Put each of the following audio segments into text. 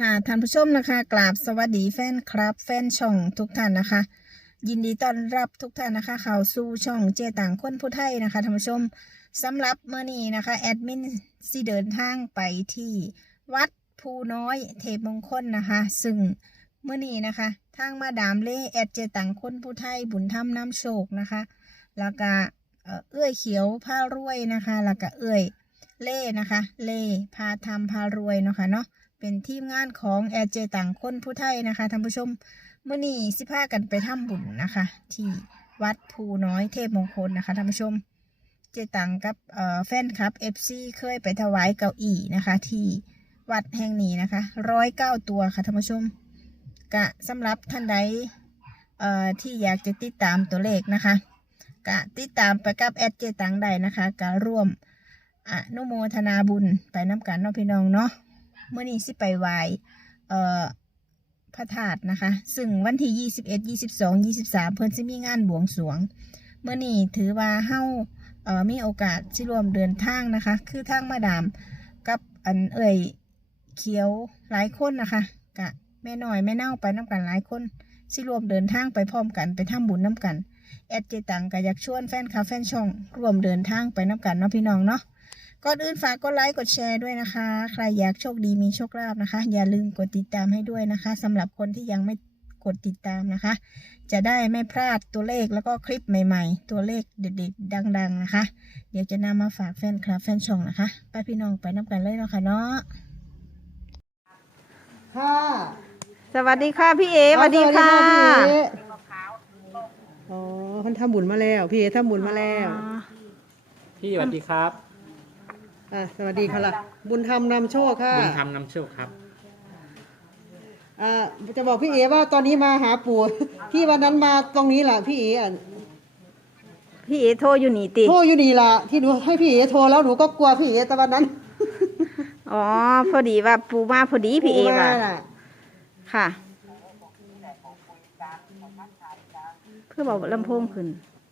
ค่ะท่านผู้ชมนะคะกราบสวัสดีแฟนครับแฟนช่องทุกท่านนะคะ ยินดีต้อนรับทุกท่านนะคะเข้าสู่ช่องเจต่างคนผู้ไทยนะคะท่านผู้ชมสำหรับเมื่อนี้นะคะแอดมินสิเดินทางไปที่วัดภูน้อยเทพมงคลนะคะ ซึ่งเมื่อนี้นะคะ ทางมาดามเล่แอดเจต่างคนผู้ไทยบุญธรรมน้ำโชคนะคะ แล้วก็เอื้อยเขียวผ้ารวยนะคะ แล้วก็เอื้อยเล่นะคะ เล่พาทำพารวยเนาะค่ะเนาะ เป็นทีมงานของแอร์เจต่างคนผู้ไทยนะคะท่านผู้ชมเมื่อนี้สิพากันไปทำบุญนะคะ ที่วัดภูน้อยเทพมงคลนะคะท่านผู้ชม เจตังกับแฟนคลับ FC เคยไปถวายเก้าอี้นะคะ ที่วัดแห่งนี้นะคะร้อยเก้าตัวค่ะท่านผู้ชมกะสำหรับท่านใดที่อยากจะติดตามตัวเลขนะคะกะติดตามไปกับแอดเจตังได้นะคะกะร่วมอนุโมทนาบุญไปน้ำกันเนาะพี่น้องเนาะ เมื่อนี้สิไปไหวเอ่อพระธาตุนะคะ ซึ่งวันที่21 22 23เพิ่นสิมีงานบวงสรวงเมื่อนี้ถือว่าเฮาเอ่อมีโอกาสสิรวมเดินทางนะคะ คือทางมาดามกับอันเอ่ยเขียวหลายคนนะคะกะแม่น้อยแม่เน่าไปน้ำกันหลายคนสิรวมเดินทางไปพร้อมกันไปทำบุญน้ำกัน แอดเจตังก็อยากชวนแฟนคลับแฟนช่องร่วมเดินทางไปน้ำกันเนาะพี่น้องเนาะ ก่อนอื่นฝากกดไลค์กดแชร์ด้วยนะคะ ใครอยากโชคดีมีโชคลาภนะคะ อย่าลืมกดติดตามให้ด้วยนะคะสำหรับคนที่ยังไม่กดติดตามนะคะ จะได้ไม่พลาดตัวเลขแล้วก็คลิปใหม่ ๆ ตัวเลขเด็ดๆดัง ๆนะคะ เดี๋ยวจะนำมาฝากแฟนคลับแฟนช่องนะคะไปพี่น้องไปน้ำกันเลยเนาะค่ะเนาะค่ะสวัสดีค่ะพี่เอสวัสดีค่ะพี่เอ๋อ๋อเพันทำบุญมาแล้ว พี่เอทำบุญมาแล้ว พี่สวัสดีครับ อะสวัสดีค่ะล่ะบุญธรรมนำโชคค่ะบุญธรรมนำโชคครับอ่าจะบอกพี่เอว่าตอนนี้มาหาปู่พี่วันนั้นมาตรงนี้แหละพี่เออะพี่เอโทรอยู่นี่ติโทรอยู่ดีละที่หนูให้พี่เอโทรแล้วหนูก็กลัวพี่เอแต่วันนั้นอ๋อพอดีว่าปูมาพอดีพี่เอปู่ว่ะมาน่ะค่ะ เพื่อบอกลำโพงขึ้น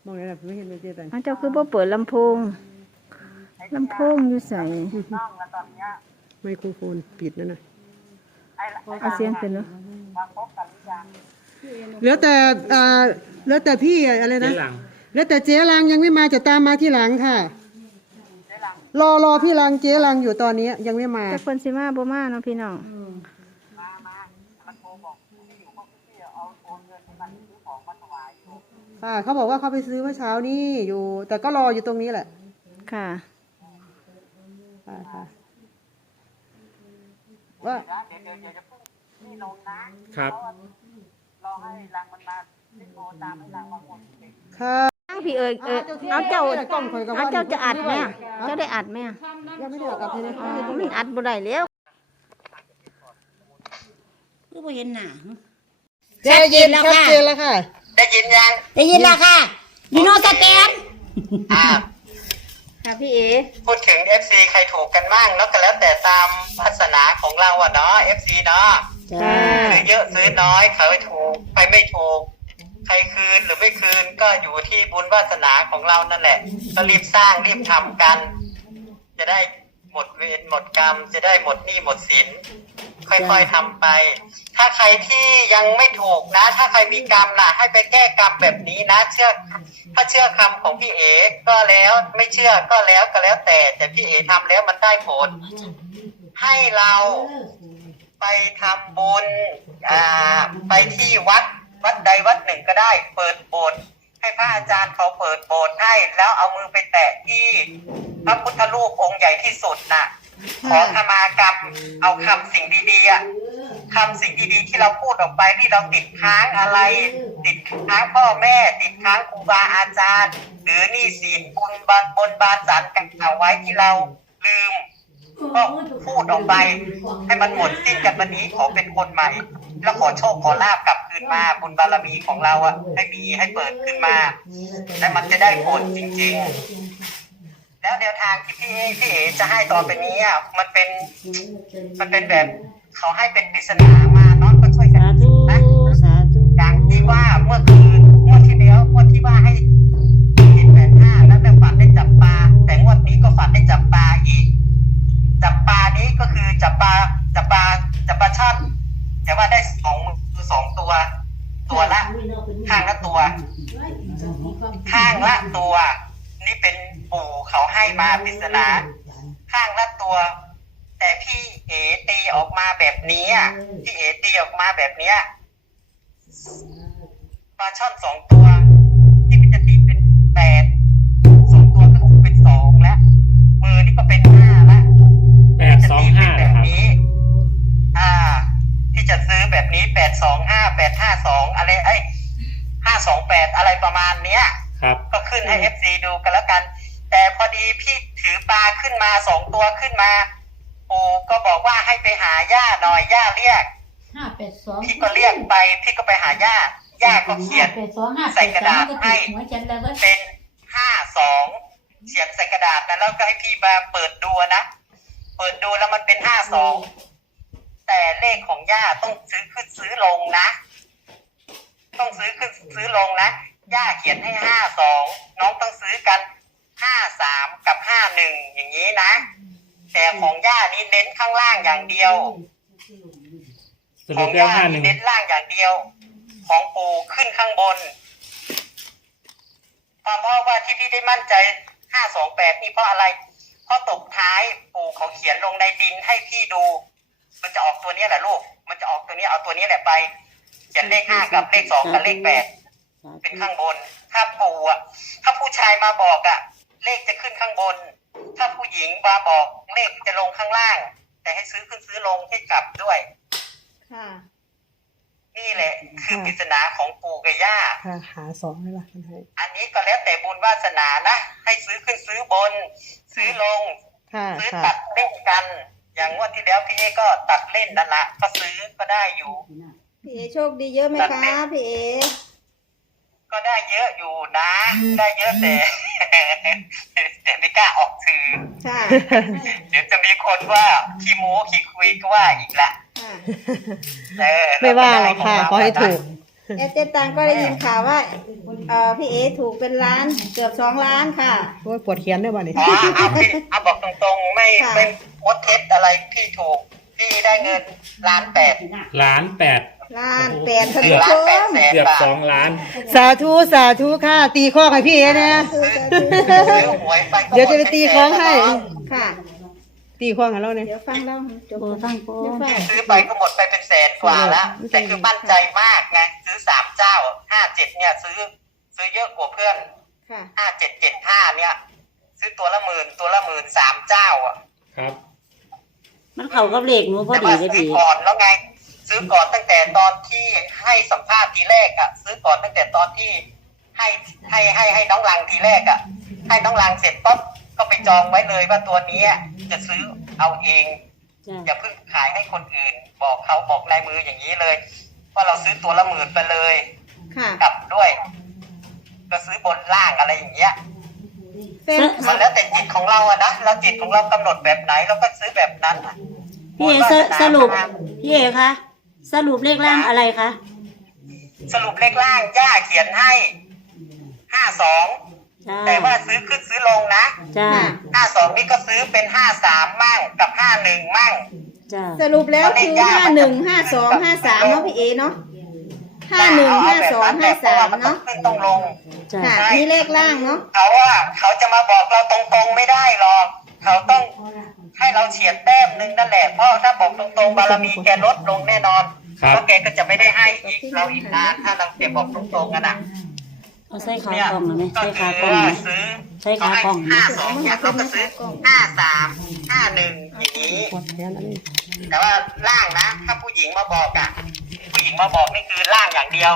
มองไงล่ะไม่เห็นเลยเจ๊ตังอ้าวเจ้าคือบ่เปิดลำโพง ลำโพงอยู่ใส่ไมโครโฟนปิดนั่นน่ะเอาเสียงขึ้นเนาะเหลือแต่อ่าเหลือแต่พี่อะไรเจ๊นะ หลังแล้วแต่เจ๊ลังยังไม่มาจะตามมาที่หลังค่ะ รอรอพี่ลังเจ๊ลังอยู่ตอนนี้ยังไม่มา แต่คนสิมาบ่มาเนาะพี่น้องค่ะเขาบอกว่าเขาไปซื้อเมื่อเช้านี้อยู่ แต่ก็รออยู่ตรงนี้แหละ ค่ะ ค่ะค่ะว่าครับค่ะ ตั้งพี่เอ๋ยเออเอาเจ้าเอาเจ้าจะอัดไหมอะเจ้าได้อัดไหมอะยังไม่ได้ออกอัดเลยนะอ๋อมันอัดบ่ได้แล้ว คือบ่เห็นหน้าเจ๊เย็นชัดเจนแล้วค่ะ ได้ยินยังได้ยินแล้วค่ะยูโนสแตนอ่า ค่ะพี่เอ พูดถึง FC ใครถูกกันบ้างแล้วก็แล้วแต่ตามวาสนาของเราอะเนาะ FC เนาะจ้า ซื้อเยอะซื้อน้อยเขาไม่ถูกใครไม่ถูก ใครคืนหรือไม่คืนก็อยู่ที่บุญวาสนาของเรานั่นแหละ ก็รีบสร้างรีบทำกัน จะได้ หมดเวรหมดกรรมจะได้หมดหนี้หมดสินค่อยๆทำไป ถ้าใครที่ยังไม่ถูกนะ ถ้าใครมีกรรมนะให้ไปแก้กรรมแบบนี้นะ เชื่อ ถ้าเชื่อคำของพี่เอ๋ก็แล้ว ไม่เชื่อก็แล้วก็แล้วแต่ แต่พี่เอ๋ทำแล้วมันได้ผล ให้เราไปทำบุญ อ่า ไปที่วัด วัดใดวัดหนึ่งก็ได้ เปิดโบสถ์ ให้พระอาจารย์เขาเปิดโบสถ์ให้ แล้วเอามือไปแตะที่พระพุทธรูปองค์ใหญ่ที่สุดน่ะ ขอขมากรรมเอาคำสิ่งดีๆอะคำสิ่งดีๆที่เราพูดออกไปที่เราติดค้างอะไร ติดค้างพ่อแม่ ติดค้างครูบาอาจารย์ หรือหนี่สินบุญบานบนบานสารกันเอาไว้ที่เราลืม ก็พูดออกไป ให้มันหมดสิ้นกันวันนี้ขอเป็นคนใหม่ แล้วขอโชคขอลาบกลับคืนมาบุญบารมีของเราอะให้มีให้เปิดขึ้นมา และมันจะได้ผลจริง ๆ แล้วแนวทางที่พี่พี่เอจะให้ต่อไปนี้อะมันเป็นมันเป็นแบบเขาให้เป็นปริศนามาน้องก็ช่วยกัสานธุนะสาธุอย่างที่ว่าเมื่อคืนงวดที่แล้วงวดที่ว่าให้เจ็ดแปดห้าแล้วแต่ฝันได้จับปลาแต่งวดนี้ก็ฝันได้จับปลาอีก จับปลานี้ก็คือจับปลาจับจับปลาจับปลาช่อน แต่ว่าได้สองมือสองตัว ตัวละ ข้างละตัว ข้างละตัว นี่เป็นปู่เขาให้มาปริศนาข้างละตัว แต่พี่เอตีออกมาแบบนี้อะพี่เอตีออกมาแบบเนี้ยปลาช่อนสองตัว ที่พิจตีเป็นแปดสองตัวก็คือเป็นสองแล้วมือนี่ก็เป็นห้าละแปดสองห้า แบ นะ บ ครับ นี้ อ่า ที่จะซื้อแบบนี้แปดสองห้าแปดห้าสองอะไรไอ้ห้า สองแปดอะไรประมาณเนี้ย ครับ ก็ขึ้นให้เอฟซีดูกันแล้วกัน แต่พอดีพี่ถือปลาขึ้นมาสองตัวขึ้นมา ปู่ก็บอกว่าให้ไปหาย่าหน่อยย่าเรียก ห้าแปดสองพี่ก็เรียกไป พี่ก็ไปหาย่าย่าก็เขียนแปดสองห้าใส่กระดาษให้ หัวฉันแล้วเว้ยเป็นห้าสองเขียนใส่กระดาษนะแล้วก็ให้พี่มาเปิดดูนะ เปิดดูแล้วมันเป็นห้าสองแต่เลขของย่าต้องซื้อขึ้นซื้อลงนะ ต้องซื้อขึ้นซื้อลงนะย่าเขียนให้ห้าสองน้องต้องซื้อกันห้าสามกับห้าหนึ่งอย่างนี้นะ แต่ของย่านี่เน้นข้างล่างอย่างเดียวสขรุอปงแล้วย่าห้าหนึ่งเน้นล่างอย่างเดียว ของปู่ขึ้นข้างบนเพราะเพราะว่าที่พี่ได้มั่นใจห้าสองแปดนี่เพราะอะไร เพราะตกท้ายปู่เขาเขียนลงในดินให้พี่ดู มันจะออกตัวนี้แหละลูก มันจะออกตัวนี้เอาตัวนี้แหละไป เขียนเลขห้ากับเลขสองกับเลขแปดเป็นข้างบน ถ้าปู่อะ ถ้าผู้ชายมาบอกอะ เลขจะขึ้นข้างบน ถ้าผู้หญิงมาบอกเลขจะลงข้างล่าง แต่ให้ซื้อขึ้นซื้อลงให้กลับด้วย ค่ะ นี่แหละ คือปริศนาของปู่กับย่า ค่ะหาสองให้ละกันให้อันนี้ก็แล้วแต่บุญวาสนานะ ให้ซื้อขึ้นซื้อบน ซื้อลง ค่ะซื้อค่ะตัดเล่นกัน อย่างงวดที่แล้วพี่เอก็ตัดเล่นนั่นละก็ซื้อก็ได้อยู่ พี่เอโชคดีเยอะไหมคะพี่เอก็ได้เยอะอยู่นะ ได้เยอะแต่แต่ไม่กล้าออกสื่อค่ะเดี๋ยวจะมีคนว่าขี้โม้ขี้คุยก็ว่าอีกละค่ะเออไม่ว่าหรอกค่ะขอให้ถูกเอเจตังก็ได้ยินข่าวว่าเอ่อพี่เอถูกเป็นล้านเกือบสองล้านค่ะโอ้ยปวดเขียนด้วยวันนี้อ๋อเอาพี่เอาบอกตรงๆ ไม่ค่ะไม่มดเท็จอะไรพี่ถูก พี่ได้เงินล้านแปดล้านแปด ล้านแปดท่านเกืผู้อบชล้านแปดมแสนเกือบบาทสองล้านสาธุสาธุค่ะ ตีข้อให้พี่เอเนี่ยซื้อหวยไปก็เดี๋ยวจะไปตีของให้ค่ะ ตีข้อให้เราเนี่ยเดี๋ยวฟังเล่าจบโอ้ฟังโป้เดี๋ยวฟังซื้อไปก็หมดไปเป็นแสนกว่าแล้วแต่คือมั่นใจมากไงซื้อสามเจ้าห้าเจ็ดเนี่ย ซื้อ ซื้อเยอะกว่าเพื่อนค่ะห้าเจ็ดเจ็ดห้าเนี่ย ซื้อตัวละหมื่นตัวละหมื่นสามเจ้าอะครับ มันเข้ากับเลขหนูพอแต่ดีว่าเลยซื้อพี่ก่อนแล้วไง ซื้อก่อนตั้งแต่ตอนที่ให้สัมภาษณ์ทีแรกอะซื้อก่อนตั้งแต่ตอนที่ให้ให้ให้ให้น้องลังทีแรกอะให้น้องลังเสร็จปุ๊บก็ไปจองไว้เลยว่าตัวเนี้ยจะซื้อเอาเองจ้ะอย่าเพิ่งขายให้คนอื่น บอกเขาบอกลายมืออย่างนี้เลยว่าเราซื้อตัวละหมื่นไปเลยค่ะกลับด้วย ก็ซื้อบนล่างอะไรอย่างเงี้ยแฟนคมัลันบแล้วแต่จิตของเราอะนะเราจิตของเรากำหนดแบบไหนเราก็ซื้อแบบนั้นอะพี่เอสสรุปพี่เอคะ สรุปเลขล่างอะไรคะสรุปเลขล่างย่าเขียนให้ห้าสองจ้าแต่ว่าซื้อขึ้นซื้อลงนะจ้าห้าสองนี่ก็ซื้อเป็นห้าสามมั่งกับห้าหนึ่งมั่ง จ้าสรุปแล้วคือห้าหนึ่งห้าสองห้าสามเนาะพี่เอเนาะห้าหนึ่งห้าสองห้าสามมันต้องเนาะขึ้นต้องลงจ้าค่ะนี่เลขล่างเนาะเขาว่าเขาจะมาบอกเราตรงๆไม่ได้หรอก เขาต้องให้เราเฉียดแต้มหนึ่งนั่นแหละเพราะถ้าบอกตรงๆบารมีแกลดลงแน่นอน ครับ แล้วแกก็จะไม่ได้ให้อีกเราอีกนานถ้าเราแกบอกตรงๆกันนะเอาใส่ขากเนี่ยล่องหน่อยไหมก็ใส่คืขาอกล่องหน่อยซื้อใช้ขากล่อง ห้าสองเนี่ยเขาก็ซื้อห้าสามห้าหนึ่งอย่างนี้ปวดแขนอันนี้แต่ว่าล่างนะ ถ้าผู้หญิงมาบอกอะผู้หญิงมาบอกนี่คือล่างอย่างเดียว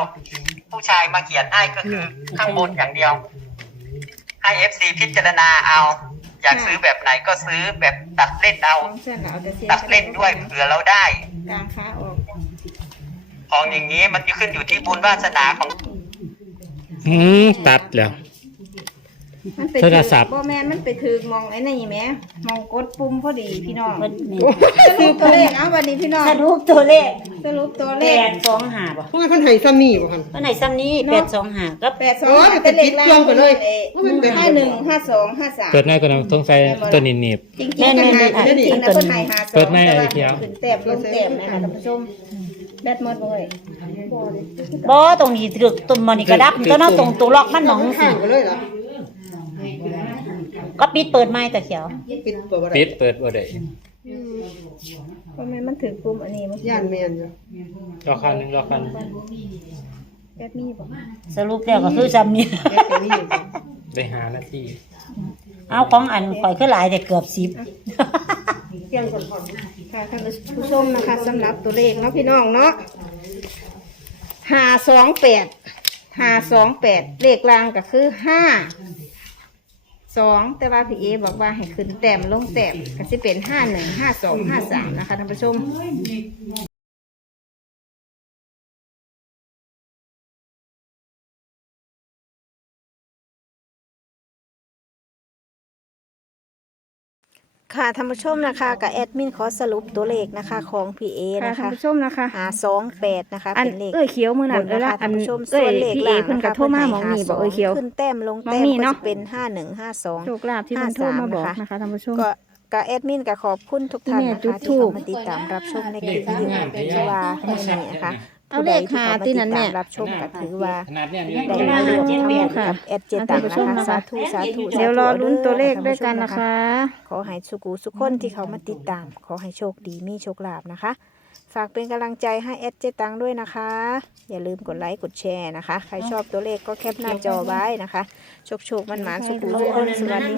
ผู้ชายมาเขียนให้ก็คือข้างบนอย่างเดียว ให้เอฟซีพิจารณาเอา อยากซื้อแบบไหนก็ซื้อแบบตัดเล่นเอา ของเส้นเอาแต่เส้นตัดเล่นด้วยเผื่อเราได้ กลางขาออก ของอย่างนี้ มันจะขึ้นอยู่ที่บุญวาสนาของอืมตัดแล้ว มันไปโทรศัพท์ บ่แม่นมันไปถือมองไอ้นี่แหมมองกดปุ่มพอดีพี่น้องมันนี่สรุปตัวเลขเอาวันนี้พี่น้องสรุปตัวเลขสรุปตัวเลแปขดสองห้าบ่เพราะว่าเพิ่นให้ซ้ำนี่บ่คัน วันไหนซ้ำนี้แปดสองห้าก็แปดสองโอ้ยห้าเป็เป็นนเลขปิดเครื่องไปเลยห้าหนึ่งห้าสองห้าสามเปิดหน้าก็ต้องใส่ตัวนิหนีบ จริงๆเป็นไงจริงๆนะคนไทยหาสองเปิดไม่ไอ้เขียว ขึ้นแต้มลงแต้มนะคะท่านผู้ชม แบตหมดบ่เลยบ่ตรงนี้ถึกตุ่มมันนี่กระดับตัวเนาะตรงตัวล็อกมันหนองสิข้างไปเลยเหรอก็ปิดเปิดไม้แต่เขียว ปิดเปิดบ่ได้ปิดเปิดบ่ได้เพราะแม่มันถือปุ่มอันนี้มันย่านแม่นอยู่รอคันหนึงรอคันแบตมีบ่สรุปแล้วก็คือซ้ำนี้แค่แค่นี้ได้หานาทีเอาของอันข่อยคือหลายแต่เกือบสิบเที่ยงก่อน ค่ะท่านผู้ชมนะคะสำหรับตัวเลขเนาะพี่น้องเนาะห้าสองแปดห้าสองแปดเลขรางก็คือห้าสองแต่ว่าพี่เอบอกว่าให้ขึ้นแต้มลงแต้มก็จะเป็นห้าหนึ่งห้าสองห้าสามนะคะท่านผู้ชม ค่ะท่านผู้ชมนะคะกับแอดมินขอสรุปตัวเลขนะคะของพีเอค่ะนะท่านคะผู้ชมนะคะ หาสองแปดนะคะอันเป็นเลขเอ้ยเขียวมือนั่นบเอ้ยละนะคะอันท่านผู้ชมเอ้ส่วยนเลขพี่เอล่างเพิ่นกระโทรมาหมองนี่บอกเอ้ยเขียว ขึ้นแต้มลงมองแต้มนี่ก็เนาะ จะเป็นห้าหนึ่งห้าสอง โชคลาภที่มันโทรมาบอกห้าสามนะคะนะคะท่านผู้ชม ก็กแอดมินก็ขอบคุณทุกท่านที่แม่นะจุดคะธูที่ป เข้ามาติดตามรับชมในคลิปวิดีโอที่ว่าให้นี่นะคะ เอาเลขหาที่นั่นเนี่ยผู้ใดที่เข้ามาติดตามรับชมก็ถือว่าขนาดเนี้ยมีได้มามาร่วมเจ็ดทำแปบุดญกับแอดเจตังท่านผู้ชมนะนะคะคะสาธุสาธุเดี๋ยวรอลุ้นตัวเลขด้วยกันนะคะ ขอให้สุกูสุขคนที่เขามาติดตาม ขอให้โชคดีมีโชคลาภนะคะ ฝากเป็นกำลังใจให้แอดเจตังด้วยนะคะ อย่าลืมกดไลค์กดแชร์นะคะ ใครชอบตัวเลขก็แคปหน้าจอไว้นะคะ โชคโชคมันหมานๆสุกูสุขคนสวัสดี